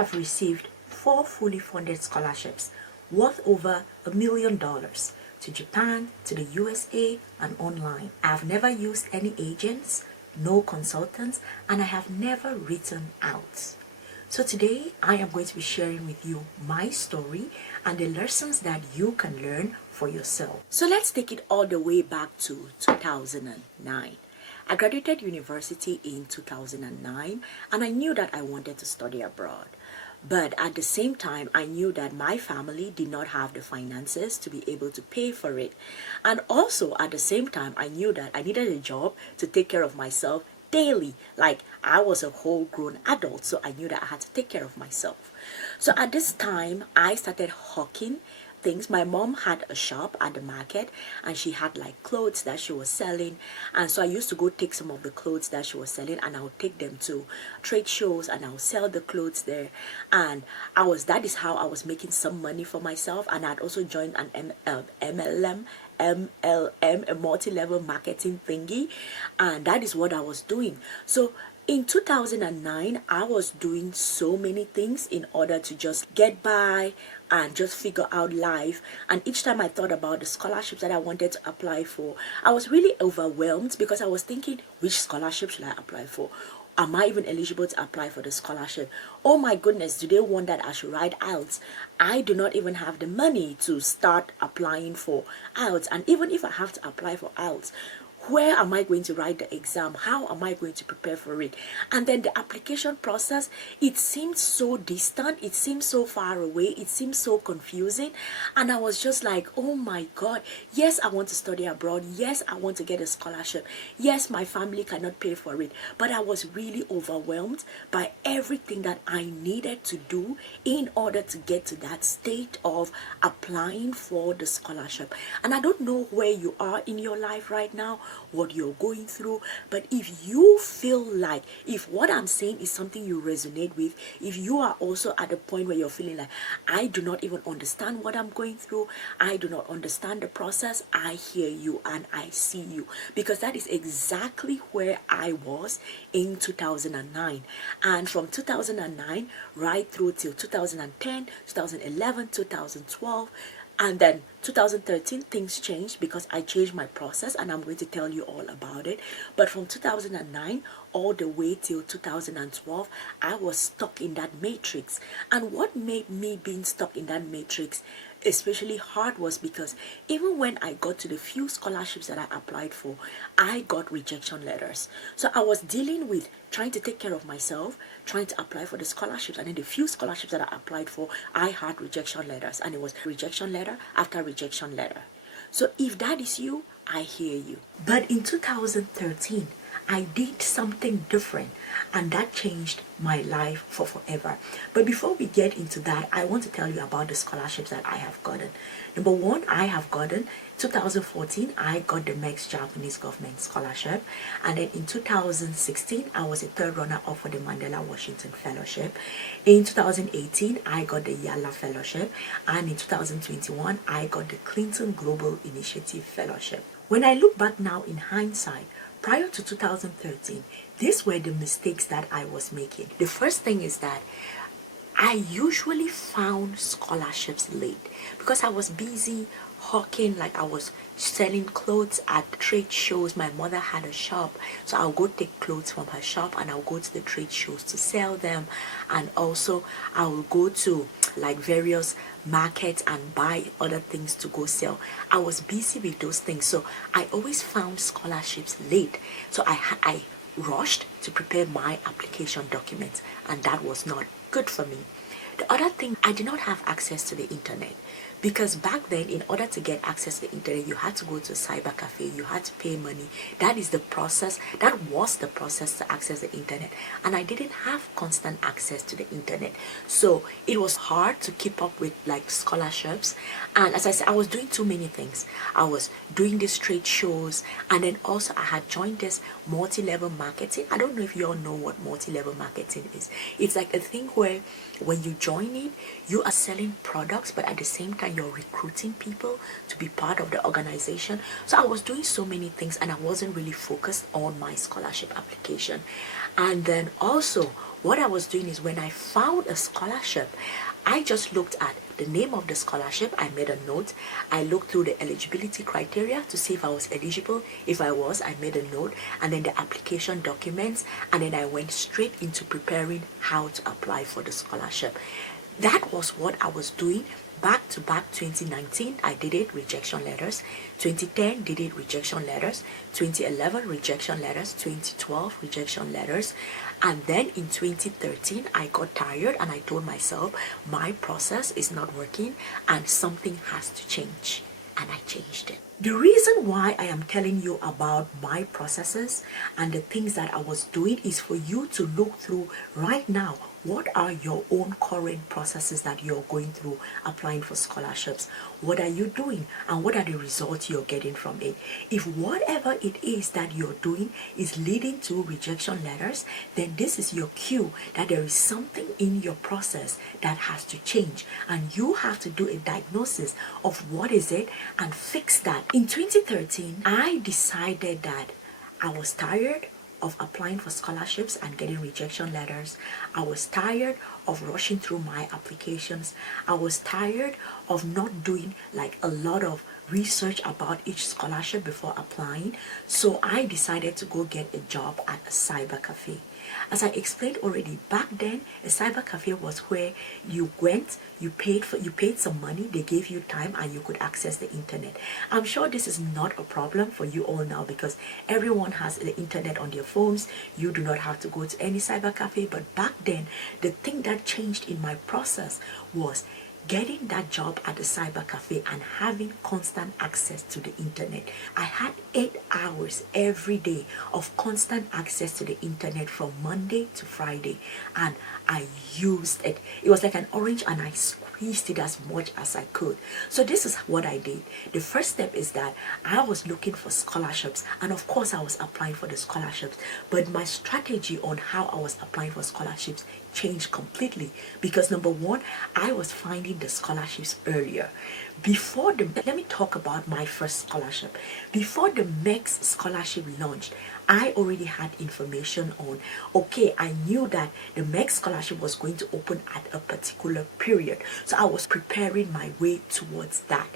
have received 4 fully funded scholarships worth over $1 million to Japan, to the USA, and online. I have never used any agents, no consultants, and I have never written out. So today I am going to be sharing with you my story and the lessons that you can learn for yourself. So let's take it all the way back to 2009. I graduated university in 2009 and I knew that I wanted to study abroad. But at the same time, I knew that my family did not have the finances to be able to pay for it. And also at the same time, I knew that I needed a job to take care of myself daily. Like I was a whole grown adult, so I knew that I had to take care of myself. So at this time, I started hawking things. My mom had a shop at the market and she had like clothes that she was selling, and so I used to go take some of the clothes that she was selling and I would take them to trade shows and I would sell the clothes there. And that is how I was making some money for myself. And I'd also joined an MLM, a multi-level marketing thingy, and that is what I was doing. So in 2009, I was doing so many things in order to just get by and just figure out life. And each time I thought about the scholarships that I wanted to apply for, I was really overwhelmed because I was thinking, which scholarship should I apply for? Am I even eligible to apply for the scholarship? Oh my goodness, do they want that I should write IELTS? I do not even have the money to start applying for IELTS. And even if I have to apply for IELTS, where am I going to write the exam? How am I going to prepare for it? And then the application process, it seemed so distant. It seemed so far away. It seemed so confusing. And I was just like, oh my God, yes, I want to study abroad. Yes, I want to get a scholarship. Yes, my family cannot pay for it. But I was really overwhelmed by everything that I needed to do in order to get to that state of applying for the scholarship. And I don't know where you are in your life right now, what you're going through, but if you feel like, if what I'm saying is something you resonate with, if you are also at a point where you're feeling like, I do not even understand what I'm going through, I do not understand the process, I hear you and I see you, because that is exactly where I was in 2009. And from 2009 right through till 2010, 2011, 2012, and then 2013, things changed because I changed my process, and I'm going to tell you all about it. But from 2009 all the way till 2012, I was stuck in that matrix. And what made me being stuck in that matrix especially hard was because even when I got to the few scholarships that I applied for, I got rejection letters. So I was dealing with trying to take care of myself, trying to apply for the scholarships, and then the few scholarships that I applied for, I had rejection letters, and it was rejection letter after rejection letter. So if that is you, I hear you. But in 2013, I did something different, and that changed my life for forever. But before we get into that, I want to tell you about the scholarships that I have gotten. Number one, I have gotten 2014, I got the MEXT Japanese government scholarship, and then in 2016, I was a third runner-up for the Mandela Washington Fellowship. In 2018, I got the Yala Fellowship, and in 2021, I got the Clinton Global Initiative Fellowship. When I look back now in hindsight, prior to 2013, these were the mistakes that I was making. The first thing is that I usually found scholarships late because I was busy hawking, like I was selling clothes at trade shows. My mother had a shop, so I'll go take clothes from her shop and I'll go to the trade shows to sell them, and also I will go to like various markets and buy other things to go sell. I was busy with those things, so I always found scholarships late. So I rushed to prepare my application documents, and that was not good for me. The other thing, I did not have access to the internet, because back then, in order to get access to the internet, you had to go to a cyber cafe, you had to pay money. That is the process, that was the process to access the internet, and I didn't have constant access to the internet, so it was hard to keep up with like scholarships. And as I said, I was doing too many things. I was doing these trade shows, and then also I had joined this multi-level marketing. I don't know if you all know what multi-level marketing is. It's like a thing where when you join it, You are selling products, but at the same time, you're recruiting people to be part of the organization. So I was doing so many things, and I wasn't really focused on my scholarship application. And then also, what I was doing is when I found a scholarship, I just looked at the name of the scholarship. I made a note. I looked through the eligibility criteria to see if I was eligible. If I was, I made a note, and then the application documents, and then I went straight into preparing how to apply for the scholarship. That was what I was doing back to back. 2019 I did it, rejection letters. 2010 did it, rejection letters. 2011 rejection letters. 2012 rejection letters. And then in 2013 I got tired and I told myself my process is not working and something has to change, and I changed it. The reason why I am telling you about my processes and the things that I was doing is for you to look through right now. What are your own current processes that you're going through applying for scholarships? What are you doing and what are the results you're getting from it? If whatever it is that you're doing is leading to rejection letters, then this is your cue that there is something in your process that has to change, and you have to do a diagnosis of what is it and fix that. In 2013, I decided that I was tired of applying for scholarships and getting rejection letters. I was tired of rushing through my applications. I was tired of not doing like a lot of research about each scholarship before applying. So I decided to go get a job at a cyber cafe. As I explained already, back then a cyber cafe was where you went, you paid some money, they gave you time, and you could access the internet. I'm sure this is not a problem for you all now because everyone has the internet on their phones. You do not have to go to any cyber cafe. But back then, the thing that changed in my process was getting that job at the cyber cafe and having constant access to the internet. I had 8 hours every day of constant access to the internet from Monday to Friday, and I used it. It was like an orange and I squeezed it as much as I could. So this is what I did. The first step is that I was looking for scholarships, and of course I was applying for the scholarships, but my strategy on how I was applying for scholarships changed completely because number one, I was finding the scholarships earlier. Let me talk about my first scholarship. Before the MEXT scholarship launched, I already had information on, okay, I knew that the MEXT scholarship was going to open at a particular period. So I was preparing my way towards that.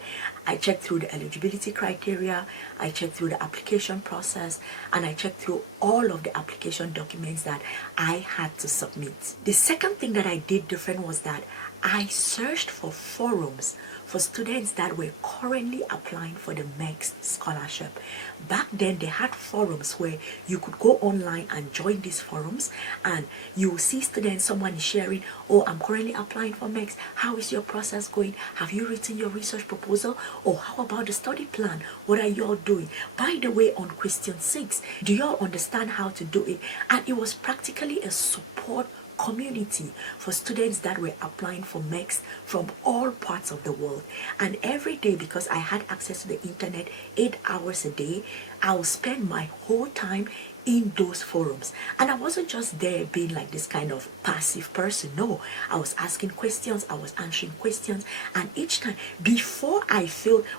I checked through the eligibility criteria, I checked through the application process, and I checked through all of the application documents that I had to submit. The second thing that I did different was that I searched for forums for students that were currently applying for the MEXT scholarship. Back then, they had forums where you could go online and join these forums, and you will see students, someone is sharing, oh, I'm currently applying for MEXT. How is your process going? Have you written your research proposal? Or how about the study plan? What are you all doing? By the way, on question 6, do you all understand how to do it? And it was practically a support community for students that were applying for MEXT from all parts of the world. And every day, because I had access to the internet 8 hours a day, I would spend my whole time in those forums. And I wasn't just there being like this kind of passive person. No, I was asking questions, I was answering questions, and each time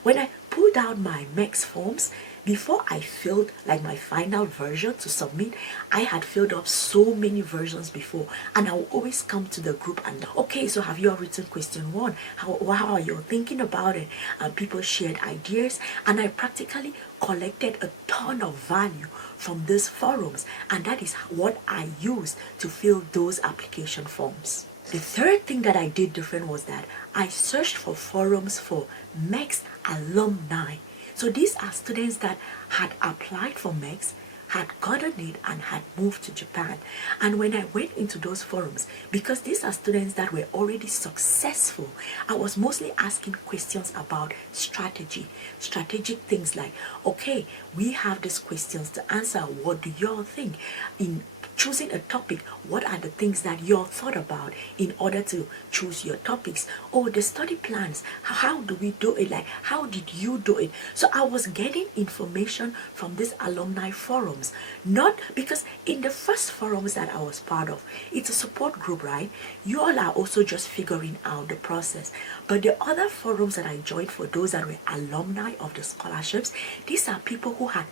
when I pulled out my MEXT forms, before I filled like my final version to submit, I had filled up so many versions before, and I will always come to the group and, okay, so have you all written question 1? How are you thinking about it? And people shared ideas, and I practically collected a ton of value from these forums, and that is what I used to fill those application forms. The third thing that I did different was that I searched for forums for MEXT alumni. So these are students that had applied for MEXT, had gotten it, and had moved to Japan. And when I went into those forums, because these are students that were already successful, I was mostly asking questions about strategic things like, okay, we have these questions to answer. What do y'all think? In choosing a topic, what are the things that you're thought about in order to choose your topics? Oh, the study plans, how do we do it? Like, how did you do it? So I was getting information from these alumni forums, not because in the first forums that I was part of, it's a support group, right? You all are also just figuring out the process. But the other forums that I joined, for those that were alumni of the scholarships, these are people who had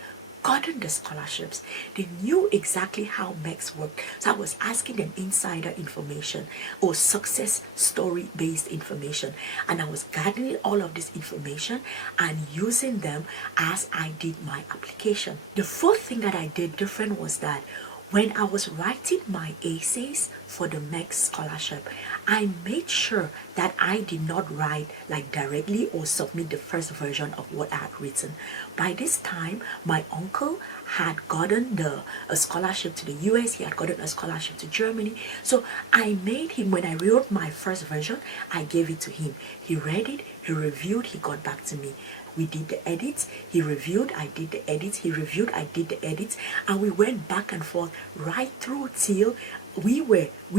gotten the scholarships. They knew exactly how MEXT worked. So I was asking them insider information or success story based information. And I was gathering all of this information and using them as I did my application. The fourth thing that I did different was that when I was writing my essays for the MEXT scholarship, I made sure that I did not write like directly or submit the first version of what I had written. By this time, my uncle had gotten a scholarship to the US, he had gotten a scholarship to Germany. So I made him, when I wrote my first version, I gave it to him. He read it, he reviewed, he got back to me. We did the edits, he reviewed, I did the edits, he reviewed, I did the edits, and we went back and forth right through till we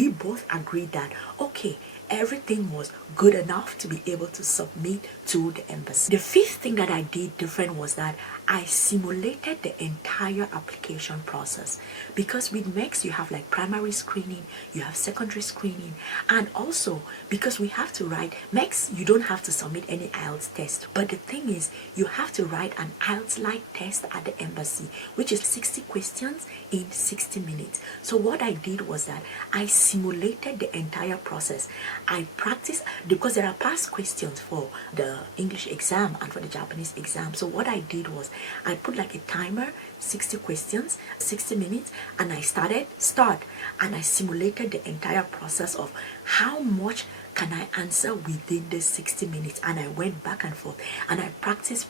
both agreed that, okay, everything was good enough to be able to submit to the embassy. The fifth thing that I did different was that I simulated the entire application process, because with MEXT you have like primary screening, you have secondary screening, and also because we have to write MEXT, you don't have to submit any IELTS test, but the thing is you have to write an IELTS-like test at the embassy, which is 60 questions in 60 minutes. So what I did was that I simulated the entire process. I practiced, because there are past questions for the English exam and for the Japanese exam. So what I did was I put like a timer, 60 questions, 60 minutes, and I start, and I simulated the entire process of how much can I answer within the 60 minutes, and I went back and forth and I practiced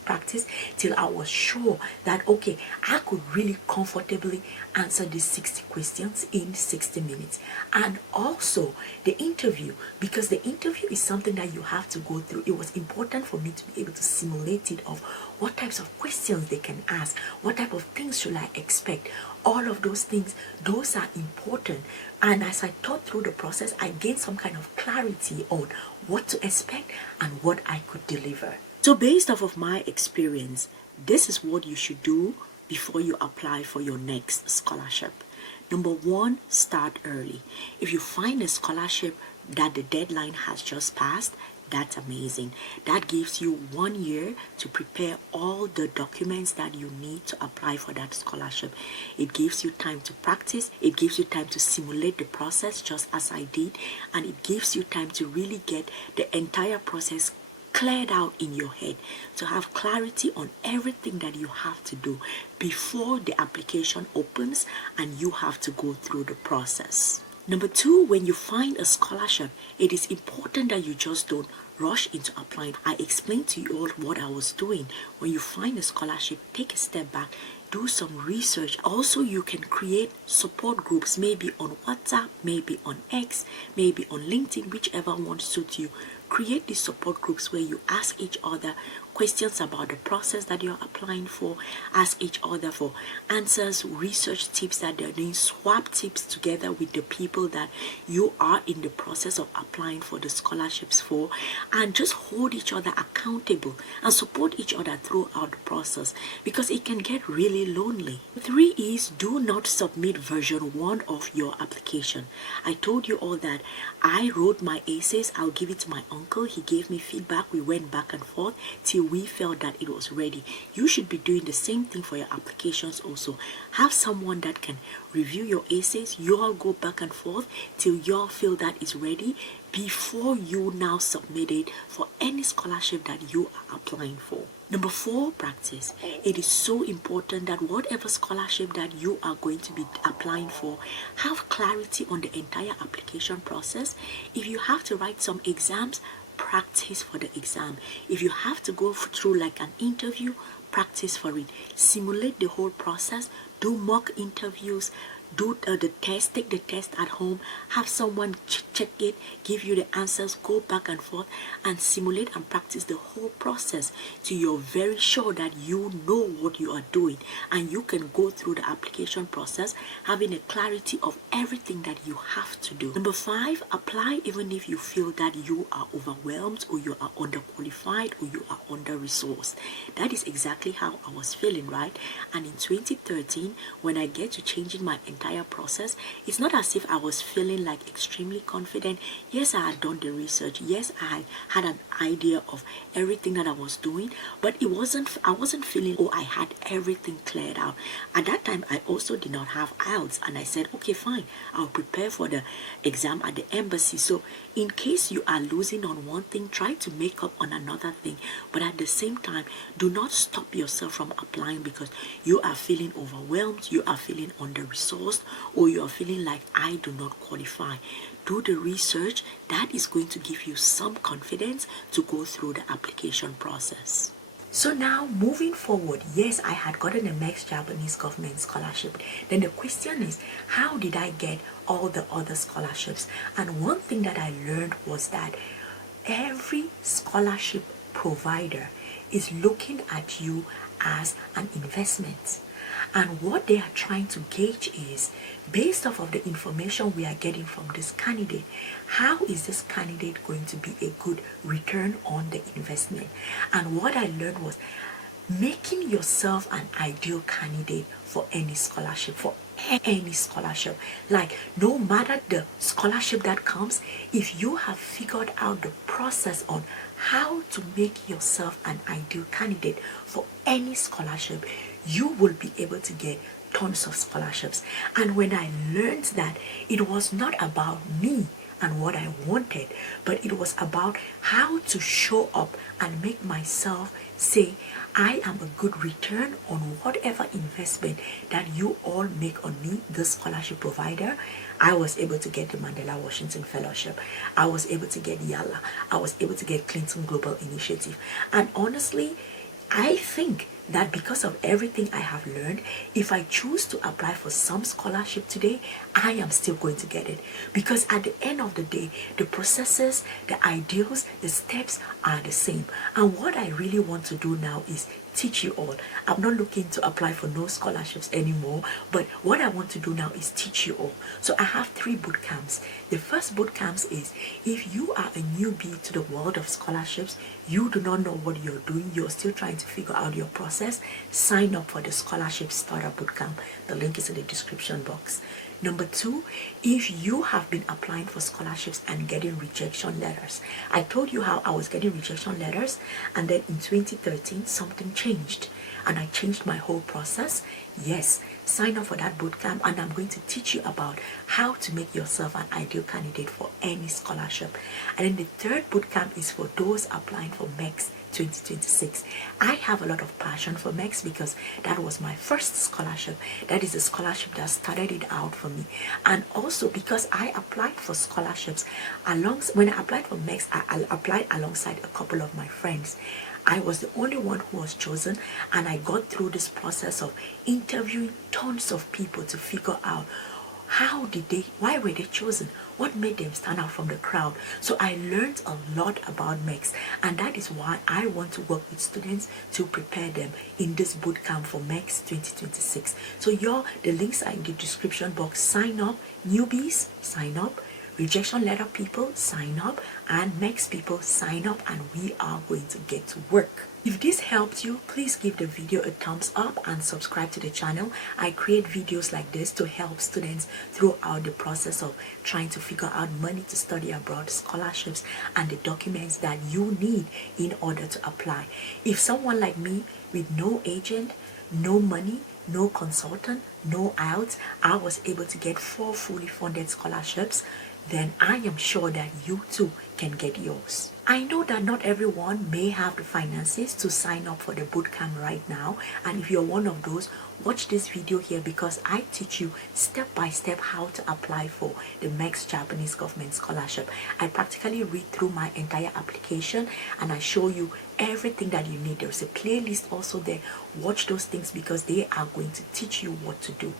till I was sure that okay, I could really comfortably answer these 60 questions in 60 minutes. And also the interview, because the interview is something that you have to go through. It was important for me to be able to simulate it of what types of questions they can ask, what type of things should I expect. All of those things, those are important. And as I thought through the process, I gained some kind of clarity on what to expect and what I could deliver. So based off of my experience, this is what you should do before you apply for your next scholarship. Number one, start early. If you find a scholarship that the deadline has just passed, that's amazing. That gives you 1 year to prepare all the documents that you need to apply for that scholarship. It gives you time to practice. It gives you time to simulate the process, just as I did. And it gives you time to really get the entire process cleared out in your head, to have clarity on everything that you have to do before the application opens and you have to go through the process. Number two, when you find a scholarship, it is important that you just don't rush into applying. I explained to you all what I was doing. When you find a scholarship, take a step back, do some research. Also, you can create support groups, maybe on WhatsApp, maybe on X, maybe on LinkedIn, whichever one suits you. Create these support groups where you ask each other questions about the process that you're applying for, ask each other for answers, research tips that they're doing, swap tips together with the people that you are in the process of applying for the scholarships for, and just hold each other accountable and support each other throughout the process, because it can get really lonely. 3 is do not submit version 1 of your application. I told you all that I wrote my essays, I'll give it to my uncle, he gave me feedback, we went back and forth till we felt that it was ready. You should be doing the same thing for your applications also. Have someone that can review your essays, you all go back and forth till you all feel that it's ready before you now submit it for any scholarship that you are applying for. Number 4, practice. It is so important that whatever scholarship that you are going to be applying for, have clarity on the entire application process. If you have to write some exams, practice for the exam. If you have to go through like an interview, practice for it. Simulate the whole process, do mock interviews, do the test, take the test at home, have someone check it, give you the answers, go back and forth and simulate and practice the whole process till you're very sure that you know what you are doing, and you can go through the application process having a clarity of everything that you have to do. Number 5, apply even if you feel that you are overwhelmed or you are underqualified or you are under-resourced. That is exactly how I was feeling, right? And in 2013, when I get to changing my entire process, it's not as if I was feeling like extremely confident. Yes, I had done the research. Yes, I had an idea of everything that I was doing, but I wasn't feeling, oh, I had everything cleared out. At that time, I also did not have IELTS, and I said, okay, fine, I'll prepare for the exam at the embassy. So in case you are losing on one thing, try to make up on another thing, but at the same time, do not stop yourself from applying because you are feeling overwhelmed, you are feeling under-resourced, or you are feeling like I do not qualify. Do the research. That is going to give you some confidence to go through the application process. So now, moving forward, yes, I had gotten a MEXT Japanese government scholarship. Then the question is, how did I get all the other scholarships? And one thing that I learned was that every scholarship provider is looking at you as an investment. And what they are trying to gauge is, based off of the information we are getting from this candidate, how is this candidate going to be a good return on the investment? And what I learned was making yourself an ideal candidate for any scholarship, like no matter the scholarship that comes, if you have figured out the process on how to make yourself an ideal candidate for any scholarship, you will be able to get tons of scholarships. And when I learned that it was not about me and what I wanted, but it was about how to show up and make myself say, I am a good return on whatever investment that you all make on me, the scholarship provider. I was able to get the Mandela Washington Fellowship. I was able to get YALA. I was able to get Clinton Global Initiative. And honestly, I think that because of everything I have learned, if I choose to apply for some scholarship today, I am still going to get it. Because at the end of the day, the processes, the ideals, the steps are the same. And what I really want to do now is teach you all. I'm not looking to apply for no scholarships anymore, but what I want to do now is teach you all. So I have 3 boot camps. The first boot camps is, if you are a newbie to the world of scholarships, you do not know what you're doing, you're still trying to figure out your process, sign up for the Scholarship Starter Bootcamp. The link is in the description box. Number 2, if you have been applying for scholarships and getting rejection letters. I told you how I was getting rejection letters, and then in 2013 something changed and I changed my whole process. Yes, sign up for that bootcamp, and I'm going to teach you about how to make yourself an ideal candidate for any scholarship. And then the third bootcamp is for those applying for MEXT 2026. I have a lot of passion for MEXT because that was my first scholarship. That is a scholarship that started it out for me. And also because I applied for scholarships when I applied for MEXT, I applied alongside a couple of my friends. I was the only one who was chosen, and I got through this process of interviewing tons of people to figure out why were they chosen, what made them stand out from the crowd. So I learned a lot about MEXT, and that is why I want to work with students to prepare them in this bootcamp for MEXT 2026. So the links are in the description box. Sign up, newbies, sign up. Rejection letter people, sign up, and MEXT people, sign up, and we are going to get to work. If this helped you, please give the video a thumbs up and subscribe to the channel. I create videos like this to help students throughout the process of trying to figure out money to study abroad, scholarships, and the documents that you need in order to apply. If someone like me with no agent, no money, no consultant, no IELTS, I was able to get 4 fully funded scholarships, then I am sure that you too can get yours. I know that not everyone may have the finances to sign up for the bootcamp right now, and if you're one of those, watch this video here because I teach you step by step how to apply for the MEXT Japanese government scholarship. I practically read through my entire application and I show you everything that you need. There's a playlist also there. Watch those things because they are going to teach you what to do.